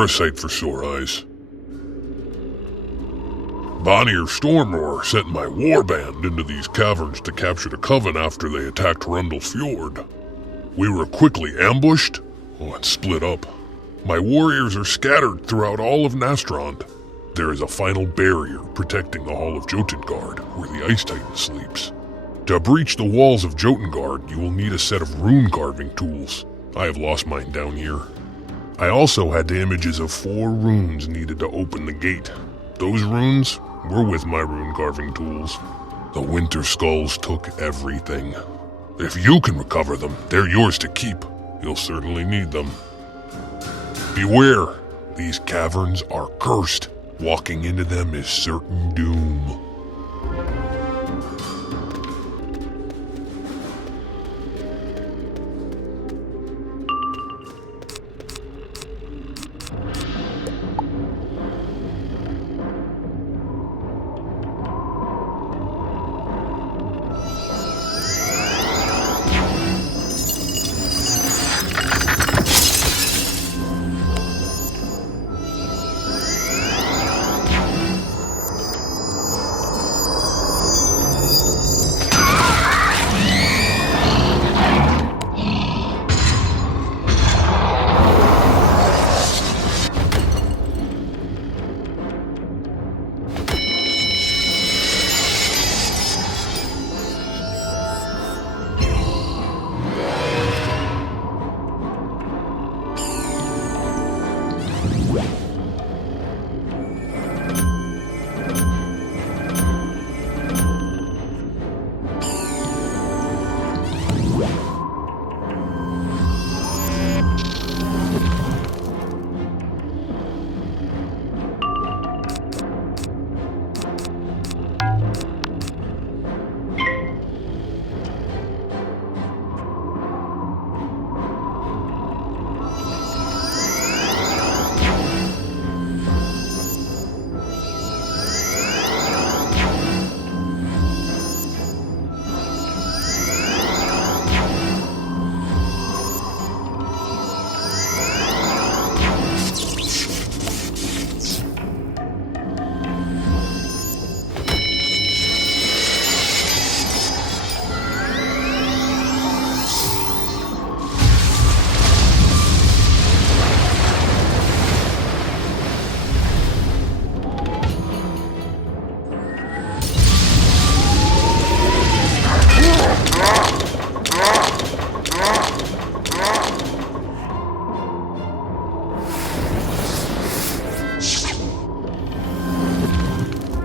You're a sight for sore eyes. Bonnier Stormroar sent my warband into these caverns to capture the Coven after they attacked Hrundle Fjord. We were quickly ambushed and split up. My warriors are scattered throughout all of Nastrond. There is a final barrier protecting the Hall of Jotengard, where the Ice Titan sleeps. To breach the walls of Jotengard, you will need a set of rune-carving tools. I have lost mine down here. I also had the images of 4 runes needed to open the gate. Those runes were with my rune-carving tools. The Winter Skulls took everything. If you can recover them, they're yours to keep. You'll certainly need them. Beware, these caverns are cursed. Walking into them is certain doom.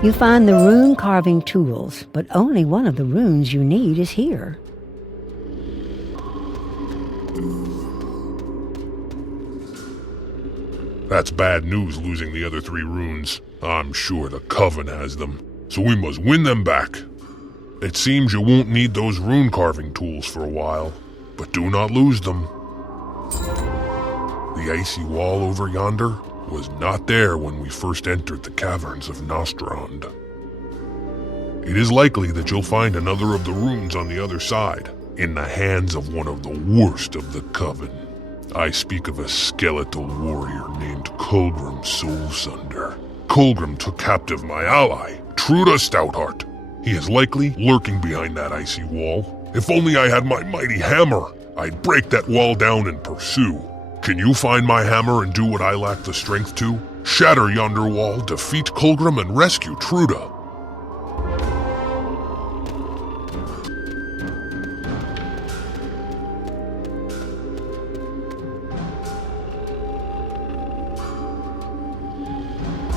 You find the rune-carving tools, but only one of the runes you need is here. That's bad news, losing the other 3 runes. I'm sure the Coven has them, so we must win them back. It seems you won't need those rune-carving tools for a while, but do not lose them. The icy wall over yonder was not there when we first entered the caverns of Nastrond. It is likely that you'll find another of the runes on the other side, in the hands of one of the worst of the Coven. I speak of a skeletal warrior named Colgrim Soulsunder. Colgrim took captive my ally, Truda Stoutheart. He is likely lurking behind that icy wall. If only I had my mighty hammer, I'd break that wall down and pursue. Can you find my hammer and do what I lack the strength to? Shatter yonder wall, defeat Colgrim, and rescue Truda.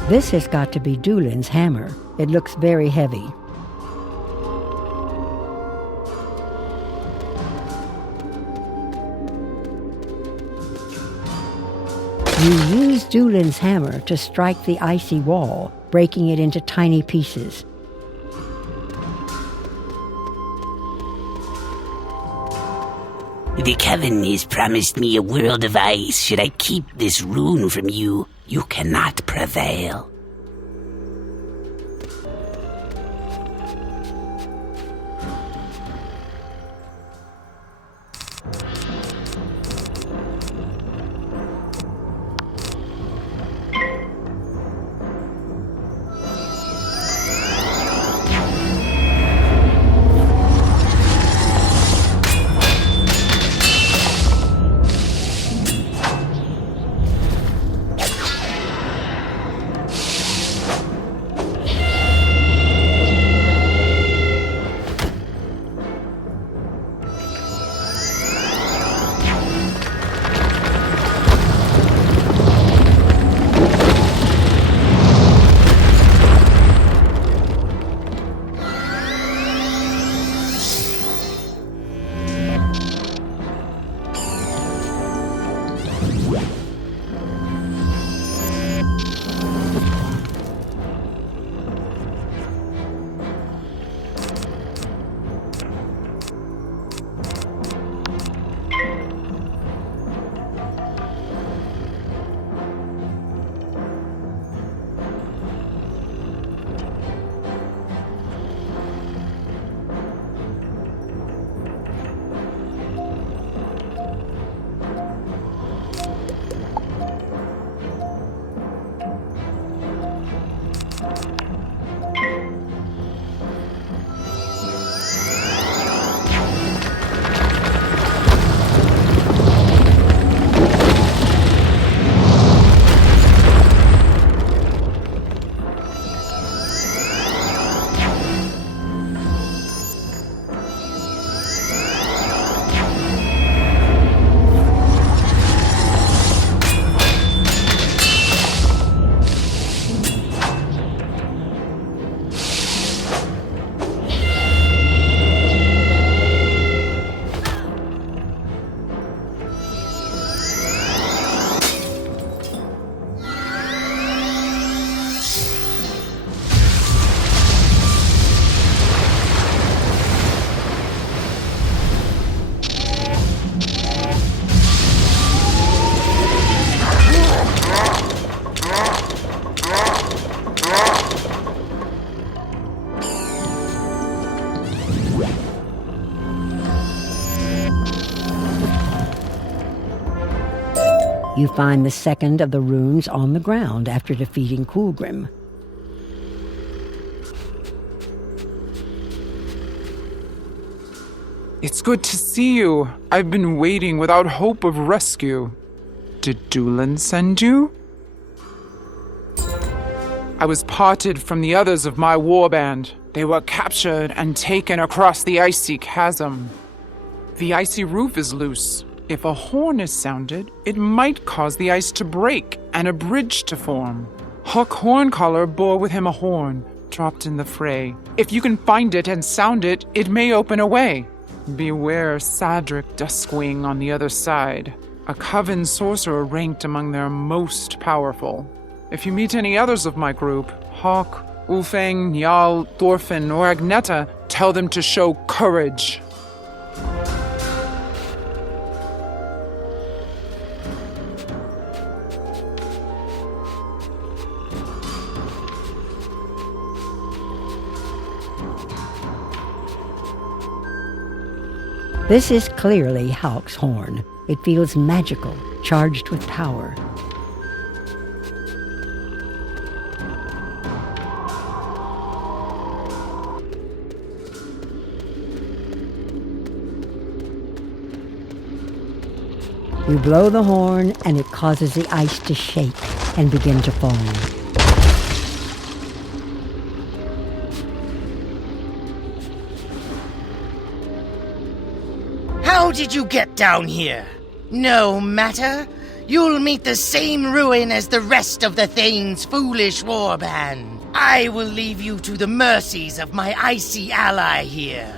This has got to be Dulin's hammer. It looks very heavy. You use Dulin's hammer to strike the icy wall, breaking it into tiny pieces. The Coven has promised me a world of ice. Should I keep this rune from you, you cannot prevail. You find the second of the runes on the ground after defeating Coolgrim. It's good to see you. I've been waiting without hope of rescue. Did Dulin send you? I was parted from the others of my warband. They were captured and taken across the icy chasm. The icy roof is loose. If a horn is sounded, it might cause the ice to break and a bridge to form. Huck Horncaller bore with him a horn, dropped in the fray. If you can find it and sound it, it may open a way. Beware Sadric Duskwing on the other side, a coven sorcerer ranked among their most powerful. If you meet any others of my group, Hawk, Ulfang, Njal, Thorfinn, or Agneta, tell them to show courage. This is clearly Hauk's horn. It feels magical, charged with power. You blow the horn, and it causes the ice to shake and begin to foam. How did you get down here? No matter. You'll meet the same ruin as the rest of the Thane's foolish warband. I will leave you to the mercies of my icy ally here.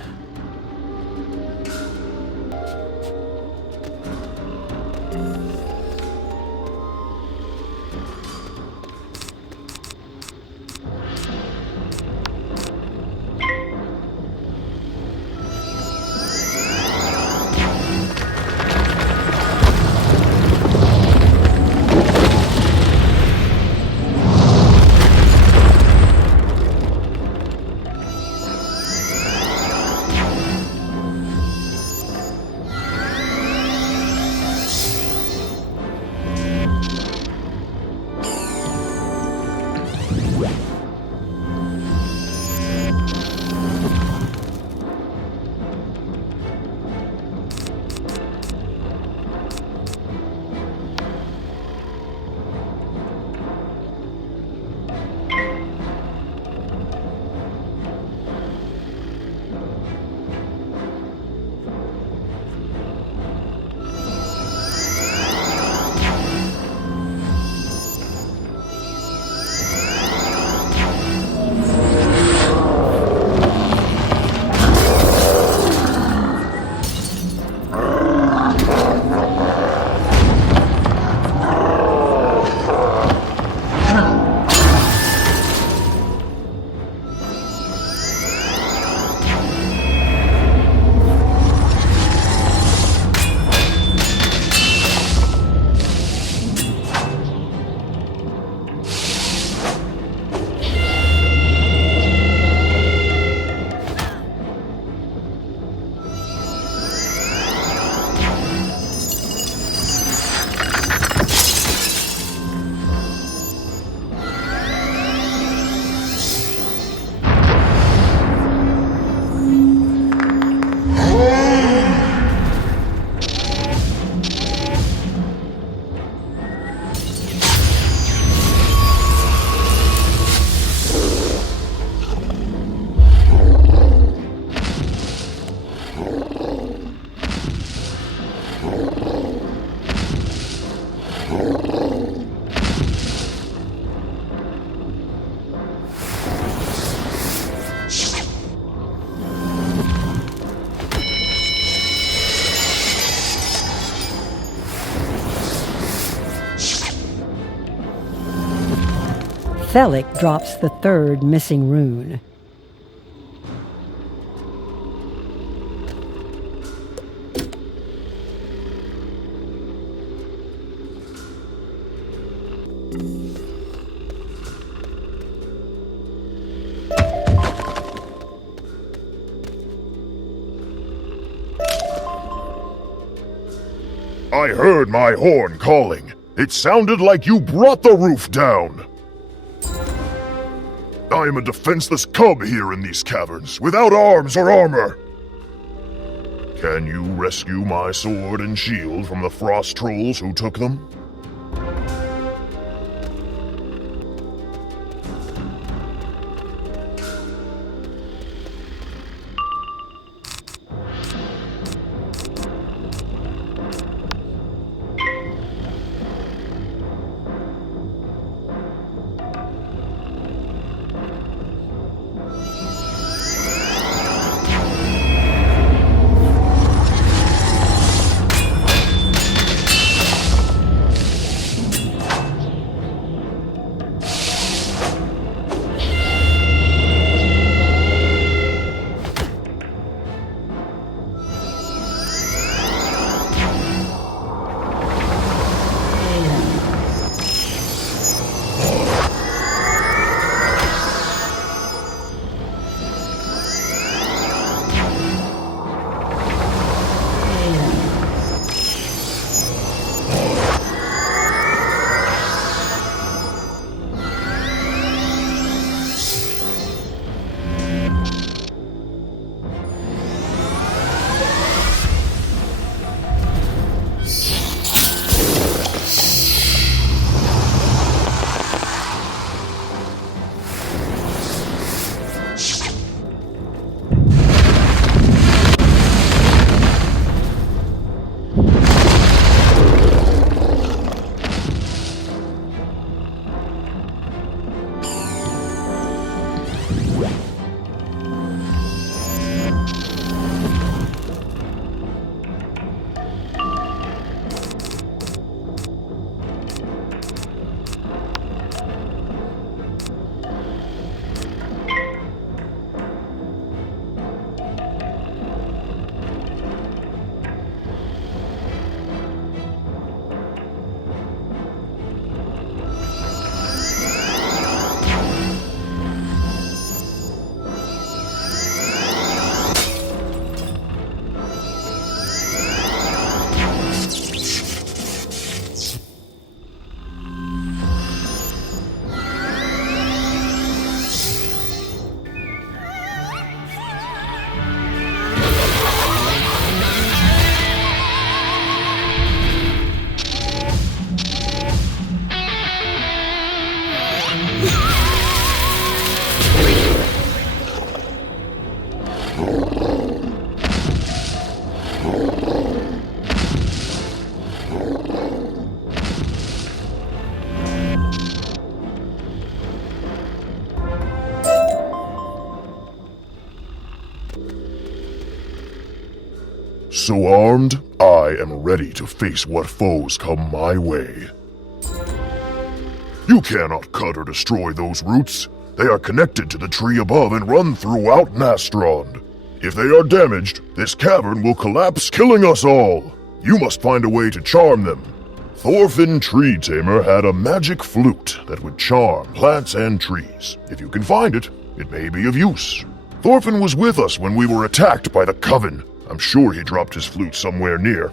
Thelic drops the third missing rune. I heard my horn calling. It sounded like you brought the roof down! I am a defenseless cub here in these caverns, without arms or armor! Can you rescue my sword and shield from the frost trolls who took them? So armed, I am ready to face what foes come my way. You cannot cut or destroy those roots. They are connected to the tree above and run throughout Nastrond. If they are damaged, this cavern will collapse, killing us all. You must find a way to charm them. Thorfinn Tree Tamer had a magic flute that would charm plants and trees. If you can find it, it may be of use. Thorfinn was with us when we were attacked by the Coven. I'm sure he dropped his flute somewhere near.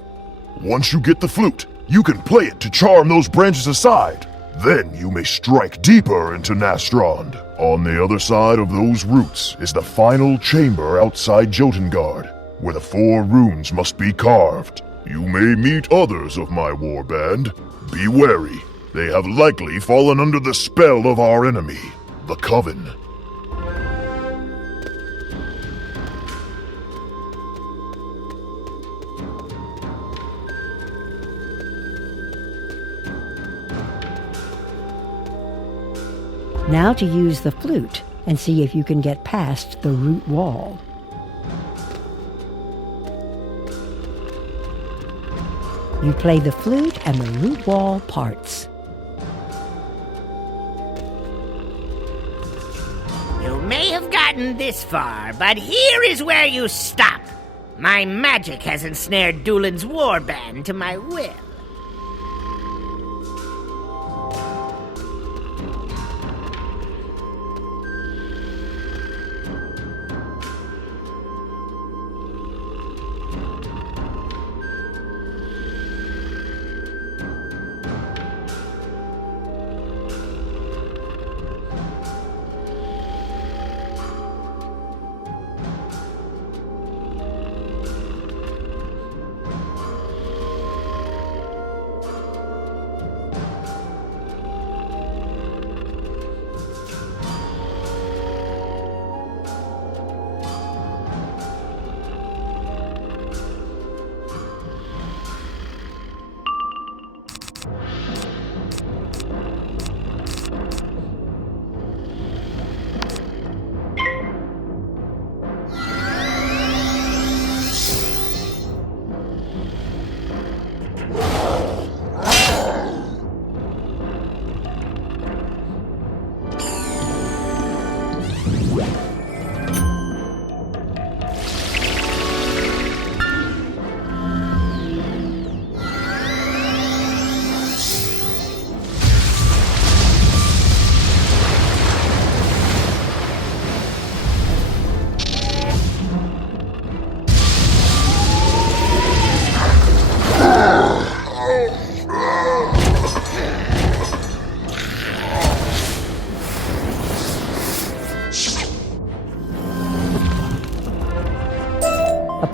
Once you get the flute, you can play it to charm those branches aside. Then you may strike deeper into Nastrond. On the other side of those roots is the final chamber outside Jotengard, where the 4 runes must be carved. You may meet others of my warband. Be wary. They have likely fallen under the spell of our enemy, the Coven. Now to use the flute and see if you can get past the root wall. You play the flute and the root wall parts. You may have gotten this far, but here is where you stop. My magic has ensnared Dulin's warband to my will.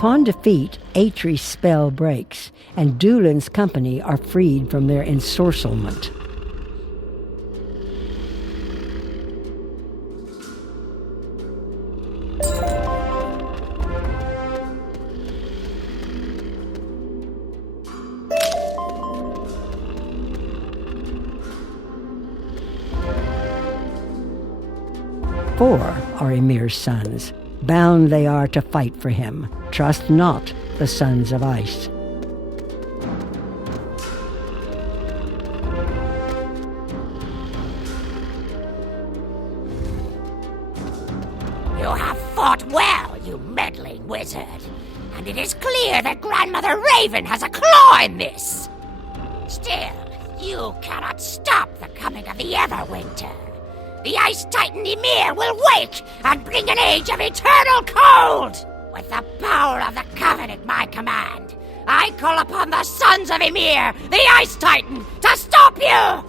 Upon defeat, Atri's spell breaks, and Dulin's company are freed from their ensorcelment. Four are Emir's sons. Bound they are to fight for him. Trust not the sons of ice. You have fought well, you meddling wizard. And it is clear that Grandmother Raven has a claw in this. Still, you cannot stop the coming of the Everwinter. The Ice Titan Emir will wake and bring an age of eternal cold! With the power of the Covenant at my command, I call upon the sons of Emir, the Ice Titan, to stop you!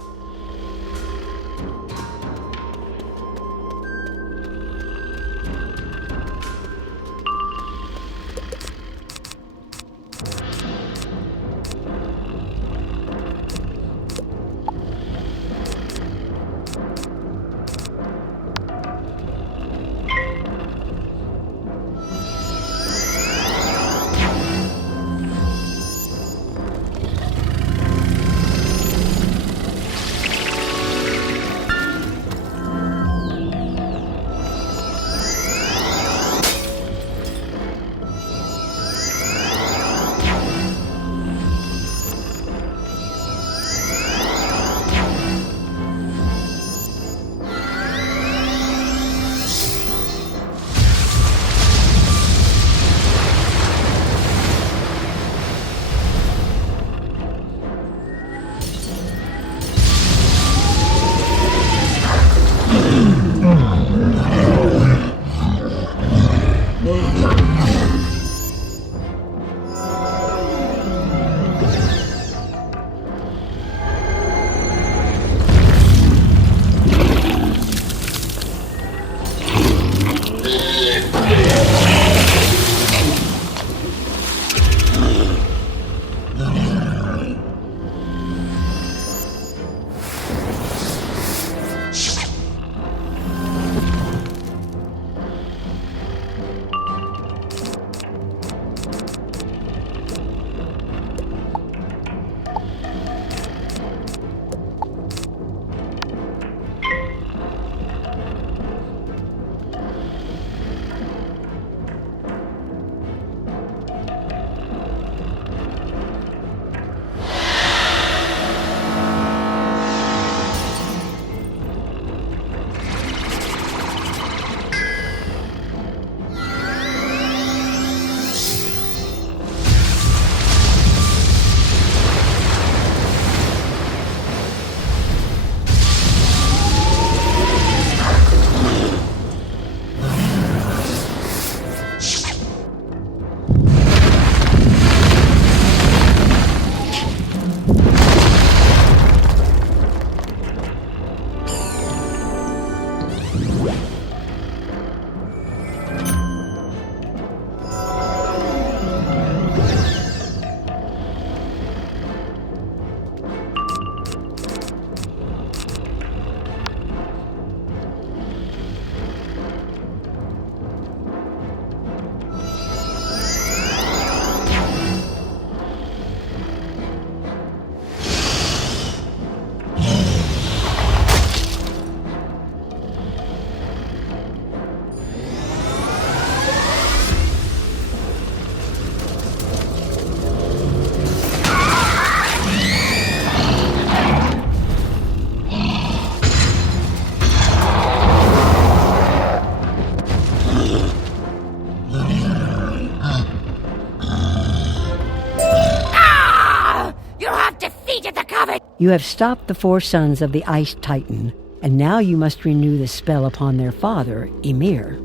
You have stopped the 4 sons of the Ice Titan, and now you must renew the spell upon their father, Emir.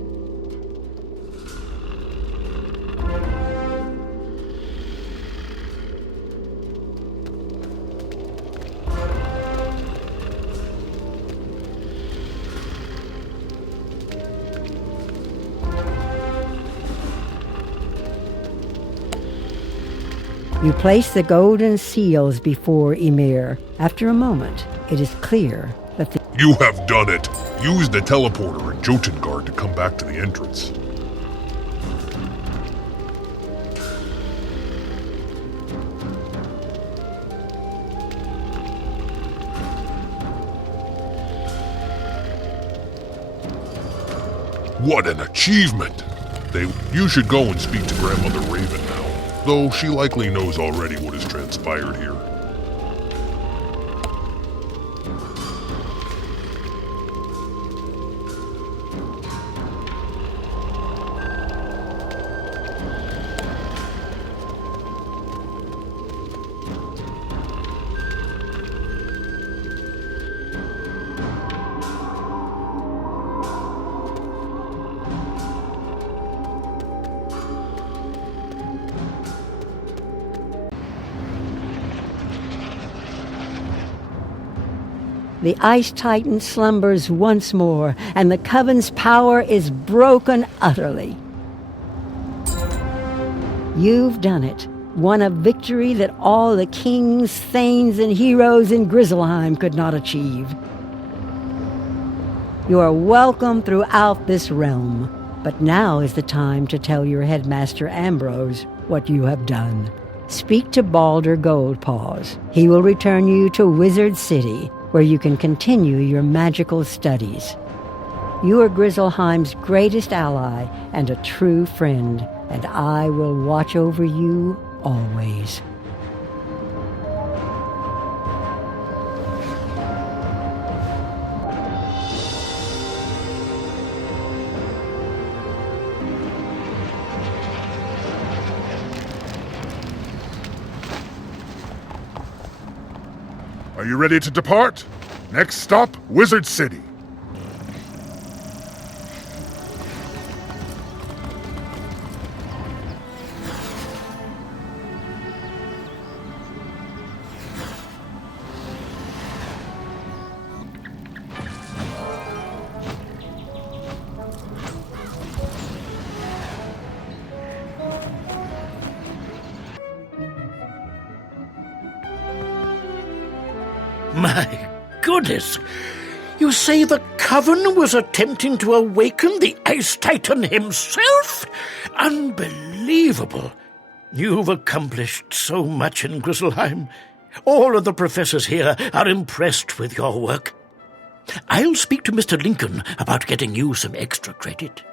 You place the golden seals before Emir. After a moment, it is clear that the... You have done it! Use the teleporter and Jotun guard to come back to the entrance. What an achievement! You should go and speak to Grandmother Raven now, though she likely knows already what has transpired here. The Ice Titan slumbers once more, and the Coven's power is broken utterly. You've done it, won a victory that all the kings, thanes, and heroes in Grizzleheim could not achieve. You are welcome throughout this realm, but now is the time to tell your headmaster Ambrose what you have done. Speak to Balder Goldpaws. He will return you to Wizard City, where you can continue your magical studies. You are Grizzleheim's greatest ally and a true friend, and I will watch over you always. Are you ready to depart? Next stop, Wizard City. My goodness! You say the Coven was attempting to awaken the Ice Titan himself? Unbelievable! You've accomplished so much in Grizzleheim. All of the professors here are impressed with your work. I'll speak to Mr. Lincoln about getting you some extra credit.